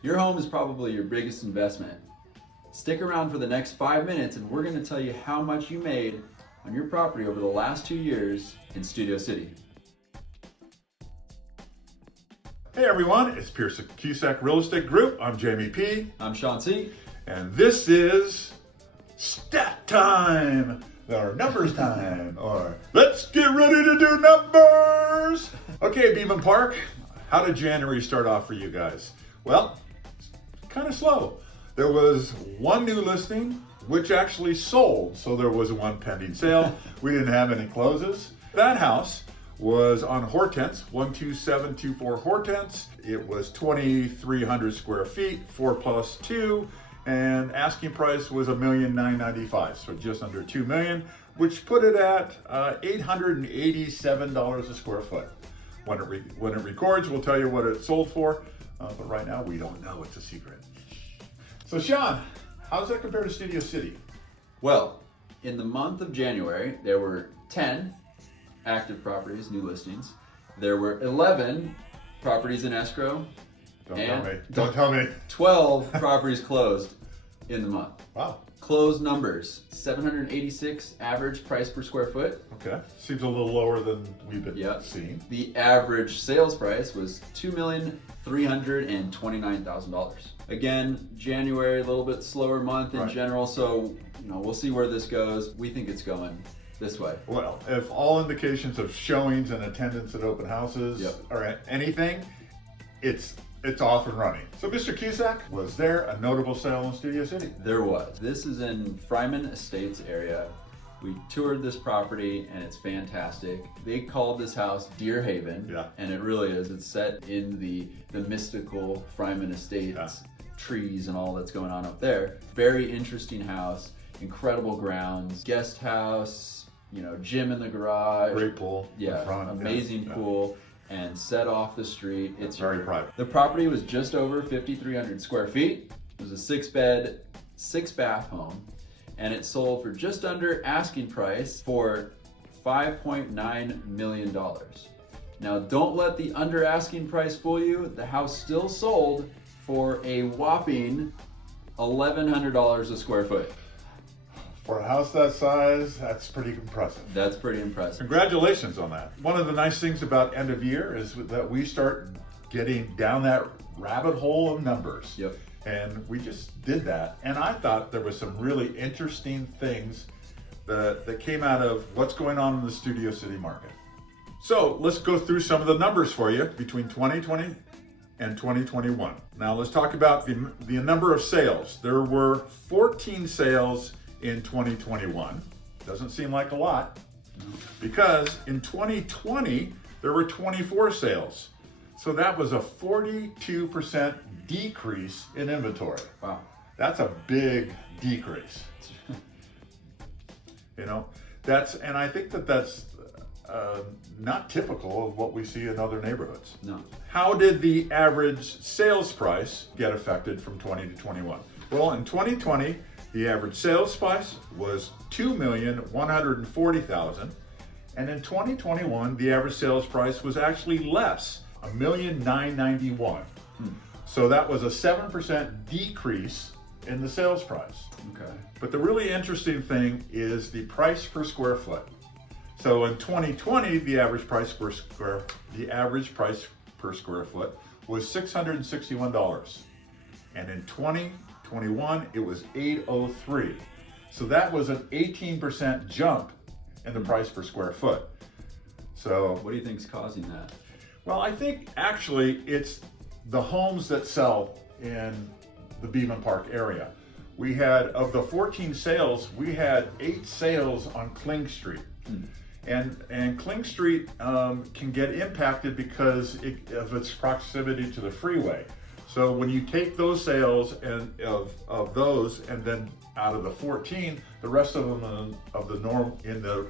Your home is probably your biggest investment. Stick around for the next 5 minutes and we're going to tell you how much you made on your property over the last 2 years in Studio City. Hey everyone, it's Pearson Cusack Real Estate Group. I'm Jamie P. I'm Shawn C. And this is stat time, or numbers time, or let's get ready to do numbers. Okay, Beeman Park, how did January start off for you guys? Well, kind of slow. There was one new listing, which actually sold, so there was one pending sale. We didn't have any closes. That house was on Hortense, 12724 Hortense. It was 2,300 square feet, 4+2, and asking price was $1,995,000, so just under $2 million, which put it at $887 a square foot. When it records, we'll tell you what it sold for, but right now we don't know. It's a secret. So Shawn, how does that compare to Studio City? Well, in the month of January, there were 10 active properties, new listings. There were 11 properties in escrow. Don't tell me. 12 properties closed in the month. Wow. Closed numbers, $786 average price per square foot. Okay. Seems a little lower than we've been seeing. The average sales price was $2,329,000. Again, January, a little bit slower month in general, so we'll see where this goes. We think it's going this way. Well, if all indications of showings and attendance at open houses or anything, it's off and running. So Mr. Cusack, was there a notable sale in Studio City? There was. This is in Fryman Estates area. We toured this property and it's fantastic. They called this house Deer Haven, and it really is. It's set in the mystical Fryman Estates trees and all that's going on up there. Very interesting house, incredible grounds, guest house, gym in the garage. Great pool. Yeah, front. amazing pool. And set off the street. It's very private. The property was just over 5,300 square feet. It was a 6-bed, 6-bath home, and it sold for just under asking price for $5.9 million. Now, don't let the under asking price fool you. The house still sold for a whopping $1,100 a square foot. For a house that size, that's pretty impressive. That's pretty impressive. Congratulations on that. One of the nice things about end of year is that we start getting down that rabbit hole of numbers. Yep. And we just did that. And I thought there was some really interesting things that came out of what's going on in the Studio City market. So let's go through some of the numbers for you between 2020 and 2021. Now let's talk about the number of sales. There were 14 sales in 2021. Doesn't seem like a lot, because in 2020 there were 24 sales. So that was a 42% decrease in inventory. Wow. That's a big decrease. And I think that's not typical of what we see in other neighborhoods. No. How did the average sales price get affected from 20 to 21? Well, in 2020, the average sales price was $2,140,000, and in 2021, the average sales price was actually less, $1,991,000. So that was a 7% decrease in the sales price. Okay. But the really interesting thing is the price per square foot. So in 2020, the average price per square foot was $661, and in 2021, it was $803. So that was an 18% jump in the price per square foot. So what do you think is causing that? Well, I think actually it's the homes that sell in the Beeman Park area. We had, of the 14 sales, we had 8 sales on Kling Street. And Kling Street can get impacted because of its proximity to the freeway. So when you take those sales and of those, and then out of the 14, the rest of them of the norm in the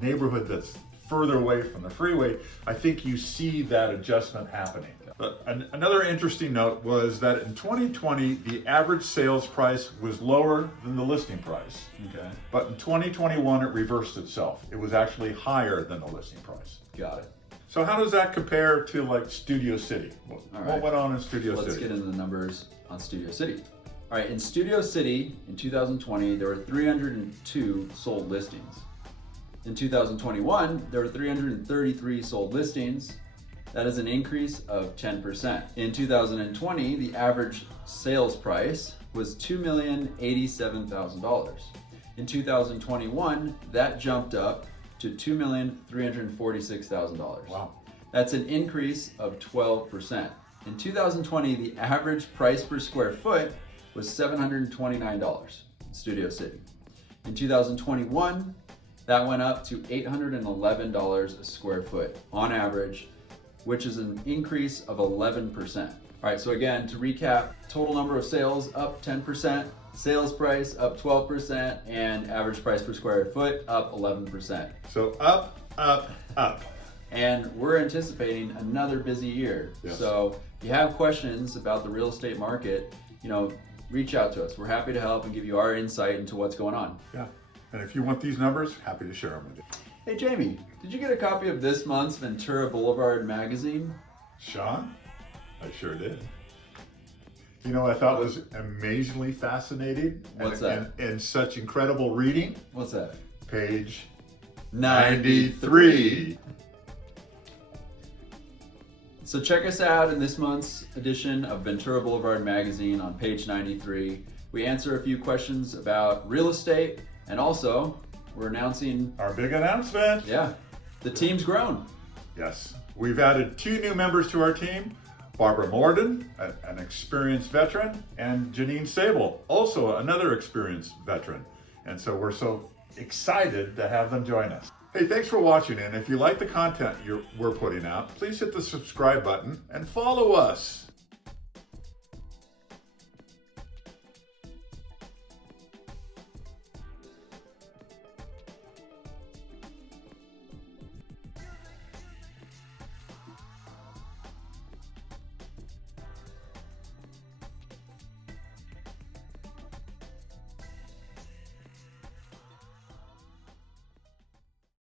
neighborhood that's further away from the freeway, I think you see that adjustment happening. But another interesting note was that in 2020, the average sales price was lower than the listing price. Okay. But in 2021, it reversed itself. It was actually higher than the listing price. Got it. So how does that compare to like Studio City? What went on in Studio City? Let's get into the numbers on Studio City. All right, in Studio City in 2020, there were 302 sold listings. In 2021, there were 333 sold listings. That is an increase of 10%. In 2020, the average sales price was $2,087,000. In 2021, that jumped up to $2,346,000. Wow. That's an increase of 12%. In 2020, the average price per square foot was $729 in Studio City. In 2021, that went up to $811 a square foot on average, which is an increase of 11%. All right, so again, to recap, total number of sales up 10%, sales price up 12%, and average price per square foot up 11%. So up, up, up. And we're anticipating another busy year. Yes. So if you have questions about the real estate market, reach out to us. We're happy to help and give you our insight into what's going on. Yeah, and if you want these numbers, happy to share them with you. Hey Jamie, did you get a copy of this month's Ventura Boulevard magazine? Shawn, I sure did. I thought was amazingly fascinating. What's that? And such incredible reading. What's that? Page 93. So check us out in this month's edition of Ventura Boulevard magazine on page 93. We answer a few questions about real estate, and also we're announcing our big announcement. Yeah, the team's grown. Yes, we've added 2 new members to our team. Barbara Morden, an experienced veteran, and Janine Sable, also another experienced veteran. And so we're so excited to have them join us. Hey, thanks for watching, and if you like the content we're putting out, please hit the subscribe button and follow us.